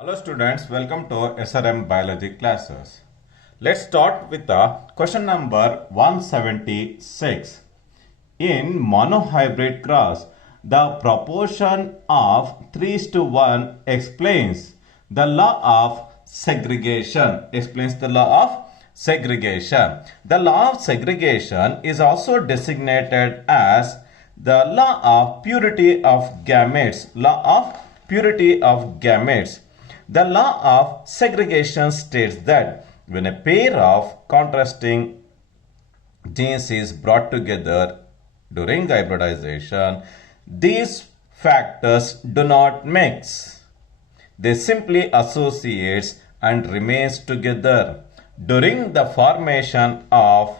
Hello students, welcome to SRM Biology classes. Let's start with the question number 176. In monohybrid cross, the proportion of 3:1 explains the law of segregation. Explains the law of segregation. The law of segregation is also designated as the law of purity of gametes. Law of purity of gametes. The law of segregation states that when a pair of contrasting genes is brought together during hybridization, these factors do not mix. They simply associate and remains together during the formation of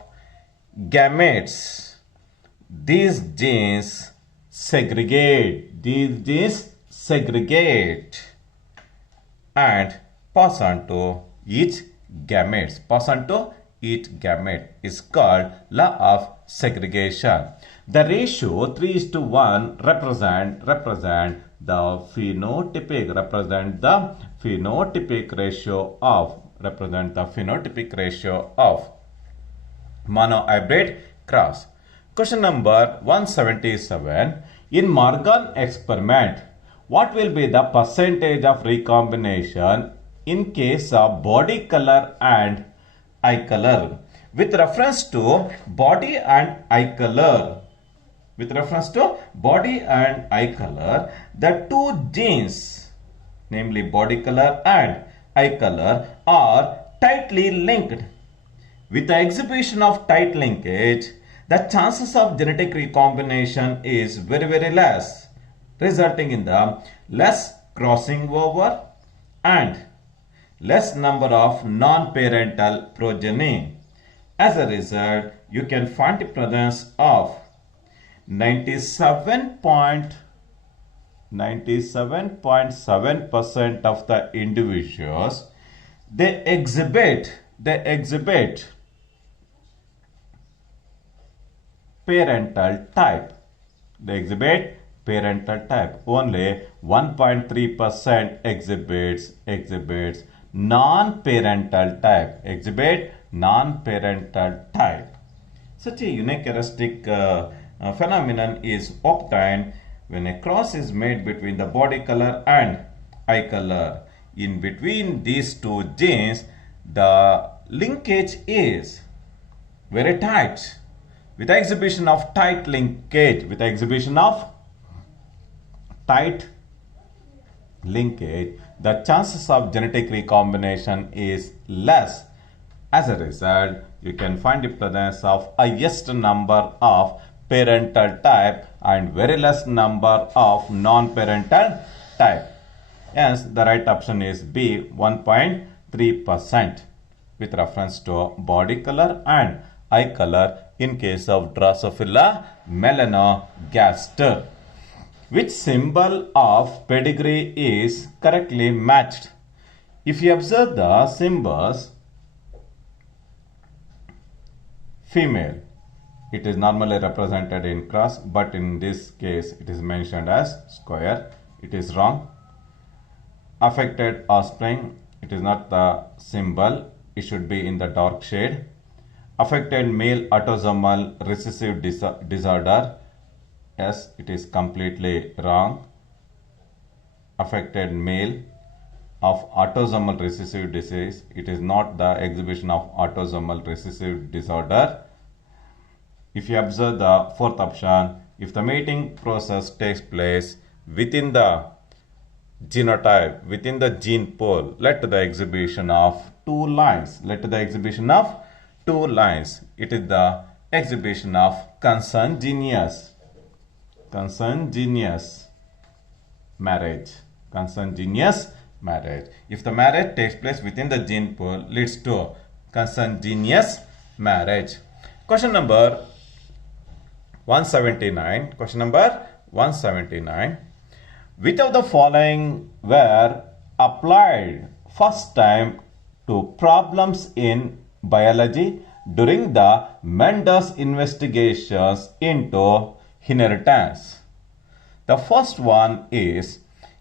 gametes. These genes segregate. And pass on to each gamete. Pass on to each gamete is called law of segregation. The ratio 3:1 represent the phenotypic ratio of monohybrid cross. Question number 177. In Morgan experiment, what will be the percentage of recombination in case of body color and eye color? With reference to body and eye color, the two genes, namely body color and eye color, are tightly linked. With the exhibition of tight linkage, the chances of genetic recombination is very less, resulting in the less crossing over and less number of non-parental progeny. As a result, you can find the presence of 97.7% of the individuals. They exhibit parental type. Only 1.3% exhibits non-parental type. Such a unique characteristic phenomenon is obtained when a cross is made between the body color and eye color. In between these two genes, the linkage is very tight. With the exhibition of tight linkage, the chances of genetic recombination is less. As a result, you can find the presence of highest number of parental type and very less number of non-parental type. Hence, the right option is B, 1.3% with reference to body color and eye color in case of Drosophila melanogaster. Which symbol of pedigree is correctly matched? If you observe the symbols, female, it is normally represented in cross, but in this case it is mentioned as square. It is wrong. Affected offspring, it is not the symbol, it should be in the dark shade. Affected male autosomal recessive disorder, yes, it is completely wrong. Affected male of autosomal recessive disease, it is not the exhibition of autosomal recessive disorder. If you observe the fourth option, if the mating process takes place within the genotype, within the gene pool, led to the exhibition of two lines. It is the exhibition of consanguineous marriage. If the marriage takes place within the gene pool, leads to consanguineous marriage. Question number 179. Which of the following were applied first time to problems in biology during the Mendel's investigations into inheritance? The first one is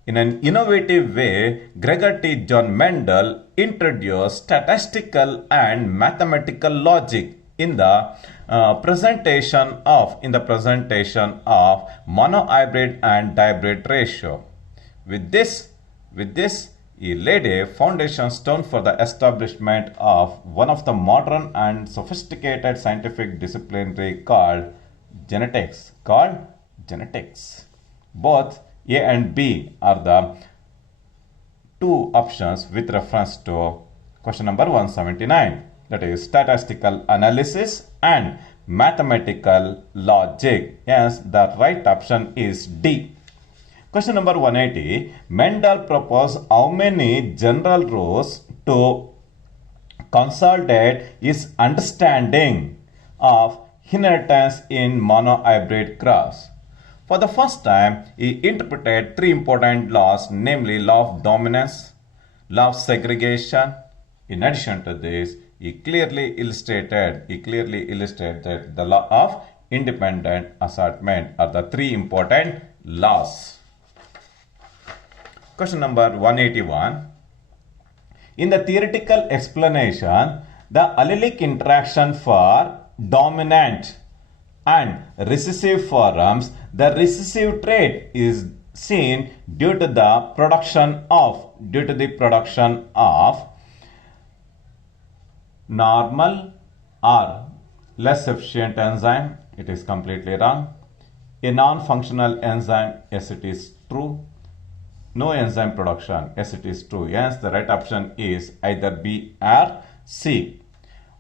In an innovative way, Gregor T. John Mendel introduced statistical and mathematical logic in the presentation of monohybrid and dihybrid ratio. With this, he laid a foundation stone for the establishment of one of the modern and sophisticated scientific discipline called genetics. Both A and B are the two options with reference to question number 179. That is statistical analysis and mathematical logic. Yes, the right option is D. Question number 180. Mendel proposed how many general rules to consolidate his understanding of inheritance in monohybrid cross. For the first time, he interpreted three important laws, namely law of dominance, law of segregation. In addition to this, he clearly illustrated the law of independent assortment are the three important laws. Question number 181. In the theoretical explanation, the allelic interaction for dominant and recessive forms, the recessive trait is seen due to the production of normal or less efficient enzyme. It is completely wrong. A non-functional enzyme, yes, it is true. No enzyme production, yes, it is true. Yes, the right option is either B or C.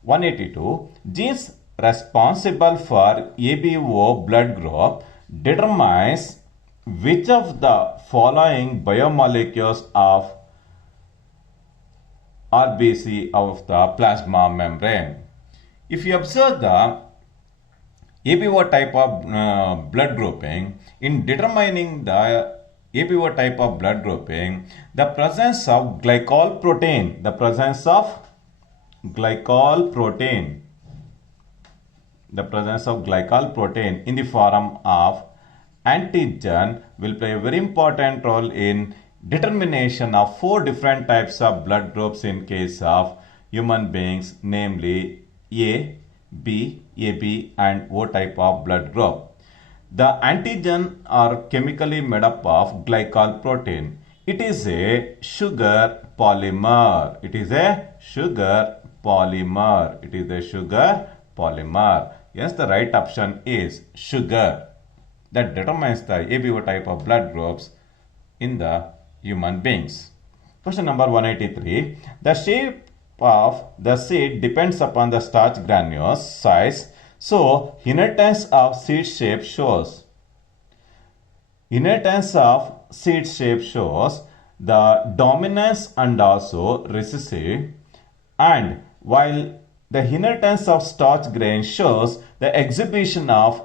182. Genes responsible for ABO blood group determines which of the following biomolecules of RBC of the plasma membrane. If you observe the ABO type of blood grouping, in determining the ABO type of blood grouping, the presence of glycol protein in the form of antigen will play a very important role in determination of four different types of blood groups in case of human beings, namely A, B, AB and O type of blood group. The antigen are chemically made up of glycol protein. It is a sugar polymer. Yes, the right option is sugar. That determines the ABO type of blood groups in the human beings. Question number 183. The shape of the seed depends upon the starch granules size. So, inheritance of seed shape shows the dominance and also recessive, and while the inheritance of starch grain shows the exhibition of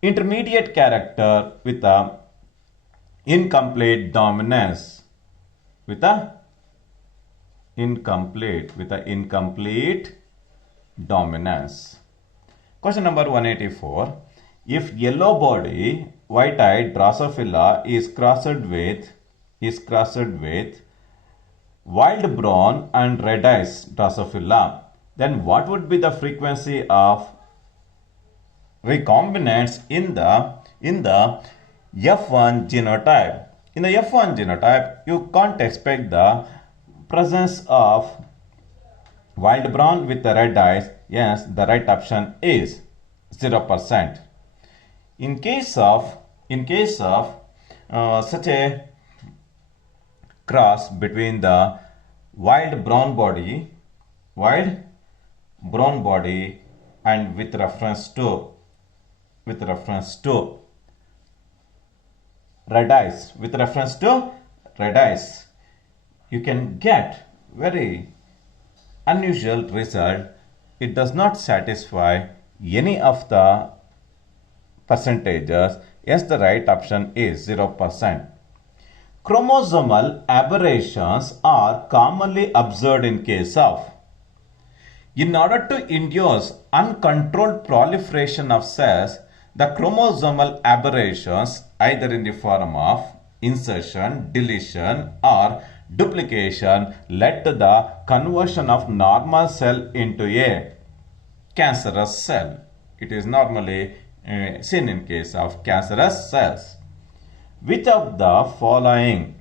intermediate character with a incomplete dominance. Question number 184. If yellow body, white-eyed Drosophila is crossed with wild brown and red-eyed Drosophila, then what would be the frequency of recombinants in the F1 genotype? In the F1 genotype, you can't expect the presence of wild brown with the red eyes. Yes, the right option is 0%. In case of such a cross between the wild brown body and with reference to red eyes, you can get very unusual result. It does not satisfy any of the percentages. Yes, the right option is 0%. Chromosomal aberrations are commonly observed in case of, in order to induce uncontrolled proliferation of cells, the chromosomal aberrations either in the form of insertion, deletion, or duplication led to the conversion of normal cell into a cancerous cell. It is normally seen in case of cancerous cells. Which of the following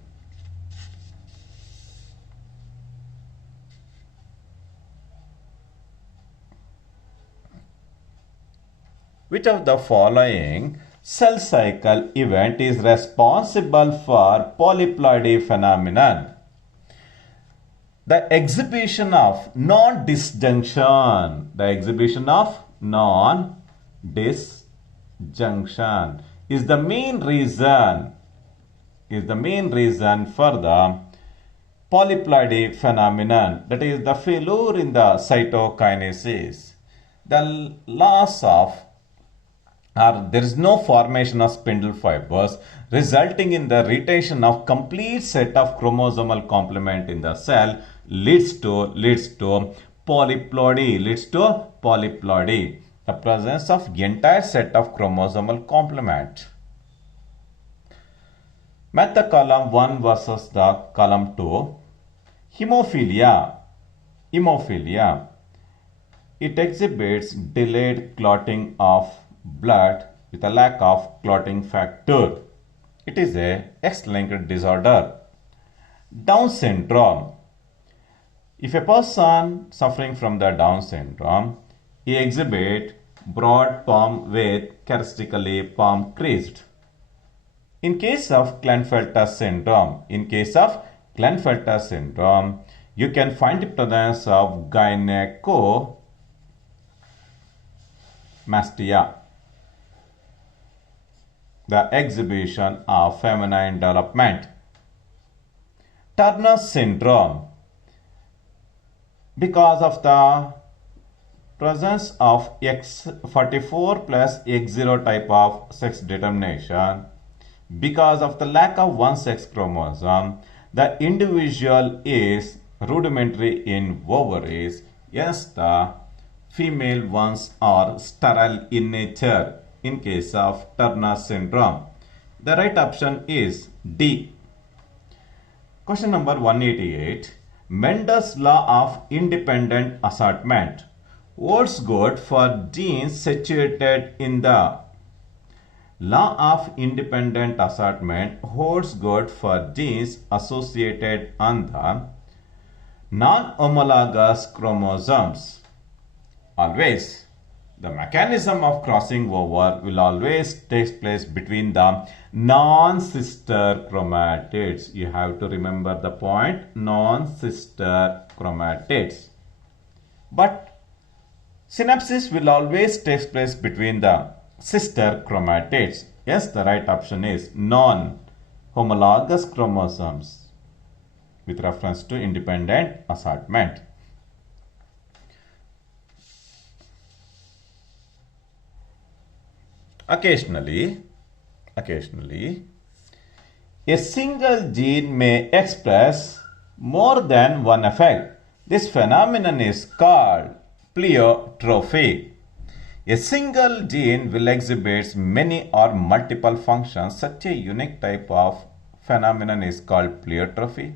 cell cycle event is responsible for polyploidy phenomenon? The exhibition of non-disjunction. The exhibition of non-disjunction is the main reason for the polyploidy phenomenon, that is the failure in the cytokinesis. The loss of there is no formation of spindle fibers, resulting in the retention of complete set of chromosomal complement in the cell leads to polyploidy. The presence of entire set of chromosomal complement. Match the column 1 versus the column 2. Hemophilia. It exhibits delayed clotting of blood with a lack of clotting factor. It is a X-linked disorder. Down syndrome. If a person suffering from the Down syndrome, he exhibits broad palm with characteristically palm creased. In case of Klinefelter syndrome, you can find the presence of gynecomastia, the exhibition of feminine development. Turner syndrome, because of the presence of X44 plus X0 type of sex determination, because of the lack of one sex chromosome, the individual is rudimentary in ovaries. Yes, the female ones are sterile in nature in case of Turner syndrome. The right option is D. Question number 188. Mendel's law of independent assortment holds good for genes situated in the law of independent assortment holds good for genes associated on the non-homologous chromosomes. Always, the mechanism of crossing over will always take place between the non-sister chromatids. You have to remember the point, non-sister chromatids. But synapsis will always take place between the sister chromatids. Yes, the right option is non-homologous chromosomes with reference to independent assortment. Occasionally, a single gene may express more than one effect. This phenomenon is called pleiotropy. A single gene will exhibit many or multiple functions. Such a unique type of phenomenon is called pleiotropy.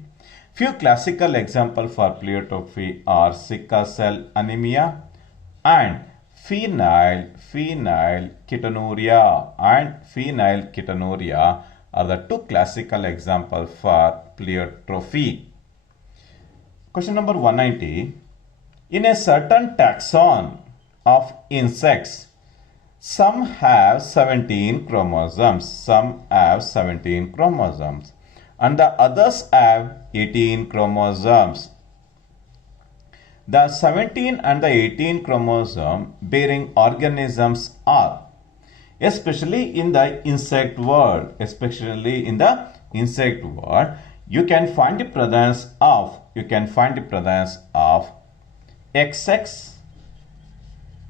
Few classical examples for pleiotropy are sickle cell anemia and phenylketonuria are the two classical examples for pleiotropy. Question number 190. In a certain taxon of insects, some have 17 chromosomes, and the others have 18 chromosomes. The 17 and the 18 chromosome bearing organisms are, especially in the insect world, you can find the presence of XX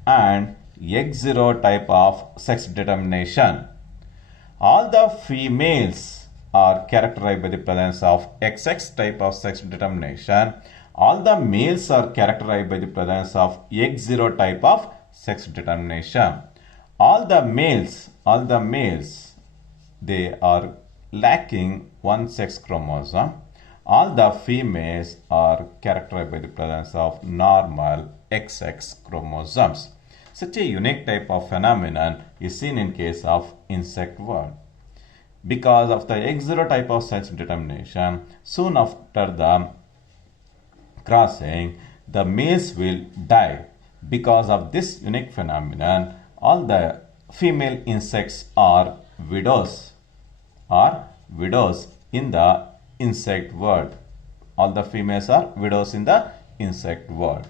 and X0 type of sex determination. All the females are characterized by the presence of XX type of sex determination. All the males are characterized by the presence of X0 type of sex determination. All the males, they are lacking one sex chromosome. All the females are characterized by the presence of normal XX chromosomes. Such a unique type of phenomenon is seen in case of insect world. Because of the X0 type of sex determination, soon after the crossing, the males will die. Because of this unique phenomenon, all the female insects are widows in the insect world. All the females are widows in the insect world.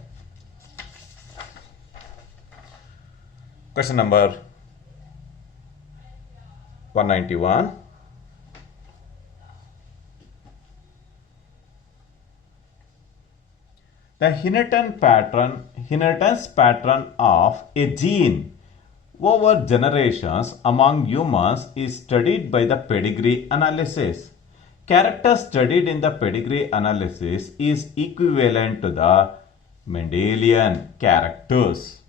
Question number 191. The inheritance pattern of a gene over generations among humans is studied by the pedigree analysis. Characters studied in the pedigree analysis is equivalent to the Mendelian characters.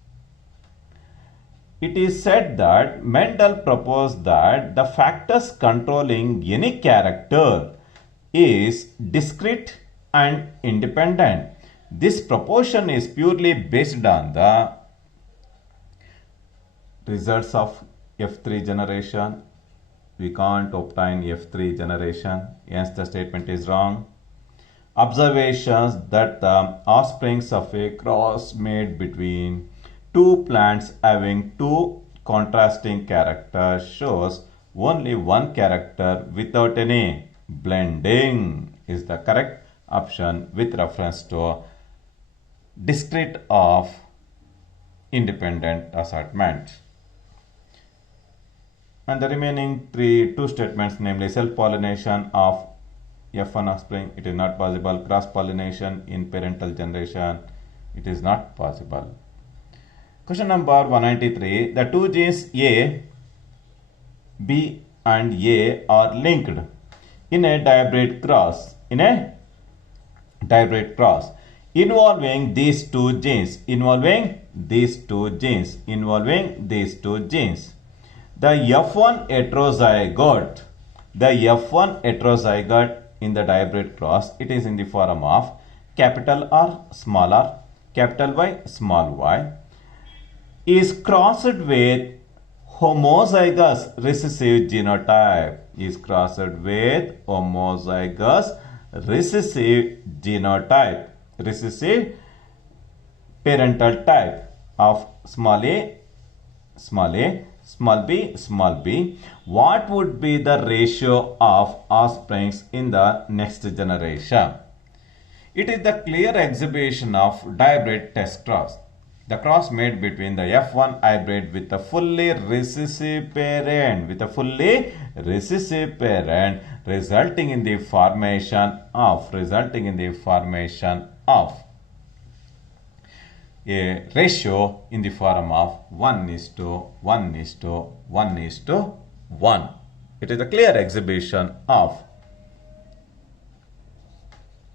It is said that Mendel proposed that the factors controlling any character is discrete and independent. This proportion is purely based on the results of F3 generation. We can't obtain F3 generation, hence the statement is wrong. Observations that the offsprings of a cross made between two plants having two contrasting characters shows only one character without any blending is the correct option with reference to discrete of independent assortment. And the remaining two statements, namely self-pollination of F1 offspring, it is not possible. Cross-pollination in parental generation, it is not possible. Question number 193. The two genes A, B and A are linked in a dihybrid cross. Involving these two genes. The F1 heterozygote in the dihybrid cross, it is in the form of capital R, small r, capital Y, small y, is crossed with homozygous recessive genotype. Recessive parental type of small a, small b. What would be the ratio of offsprings in the next generation? It is the clear exhibition of dihybrid test cross. The cross made between the F1 hybrid with a fully recessive parent, resulting in the formation of a ratio in the form of 1:1:1:1. It is a clear exhibition of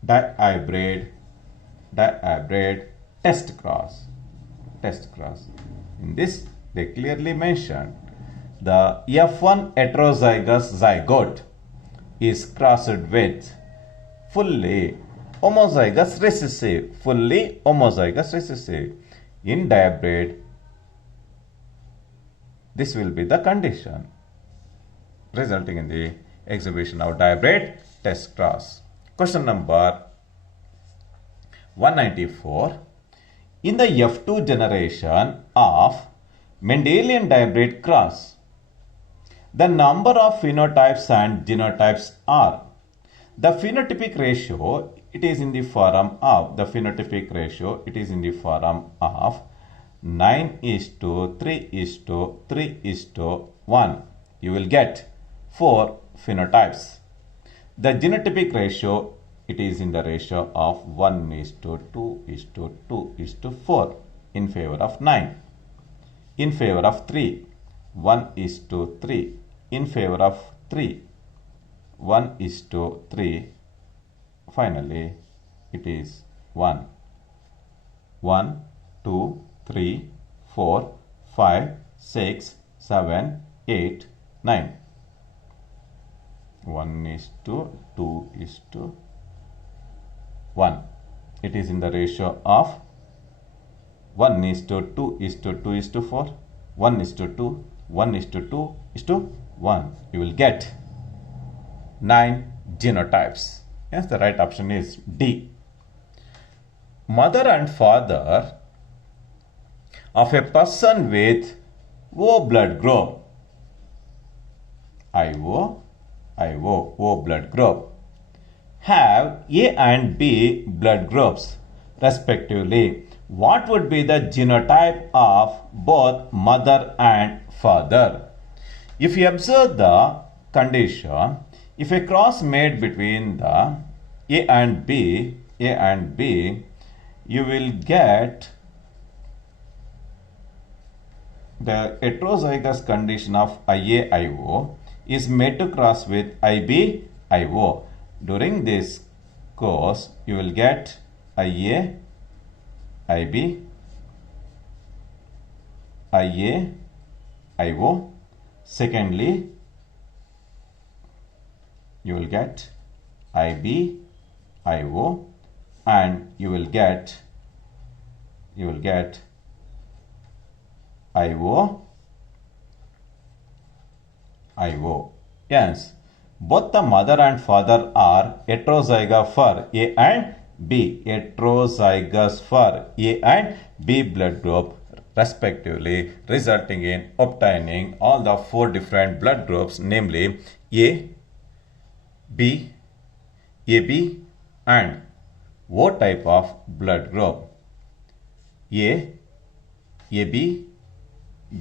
dihybrid test cross. In this, they clearly mentioned the F1 heterozygous zygote is crossed with fully homozygous recessive. In dihybrid, this will be the condition, resulting in the exhibition of dihybrid test cross. Question number 194. In the F2 generation of Mendelian dihybrid cross, the number of phenotypes and genotypes are the phenotypic ratio. It is in the form of 9:3:3:1. You will get 4 phenotypes. The genotypic ratio, it is in the ratio of 1:2:2:4 in favor of 9. In favor of 3, 1:3. In favor of 3, 1:3. Finally, it is 1. 1, 2, 3, 4, 5, 6, 7, 8, 9. 1:2:1. It is in the ratio of 1:2:2:4, 1:2, 1:2:1. You will get 9 genotypes. Yes, the right option is D. Mother and father of a person with O blood group, O blood group, have A and B blood groups respectively. What would be the genotype of both mother and father? If you observe the condition, if a cross made between the A and B, you will get the heterozygous condition of IA-IO is made to cross with IB-IO. During this course, you will get IA, IB, IA, IO. Secondly, you will get IB, IO, and you will get IO. Yes, both the mother and father are heterozygous for A and B, heterozygous for A and B blood group respectively, resulting in obtaining all the 4 different blood groups, namely A, B, AB, and O type of blood group. A, AB,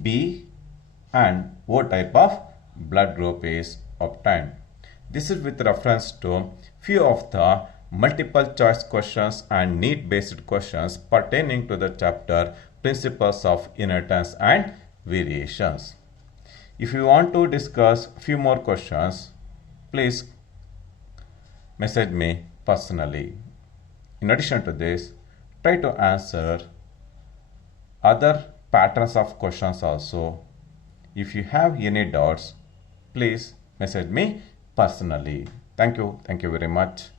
B, and O type of blood group is obtained. This is with reference to few of the multiple choice questions and need based questions pertaining to the chapter Principles of Inheritance and Variations. If you want to discuss few more questions, please message me personally. In addition to this, try to answer other patterns of questions also. If you have any doubts, please message me personally. Thank you very much.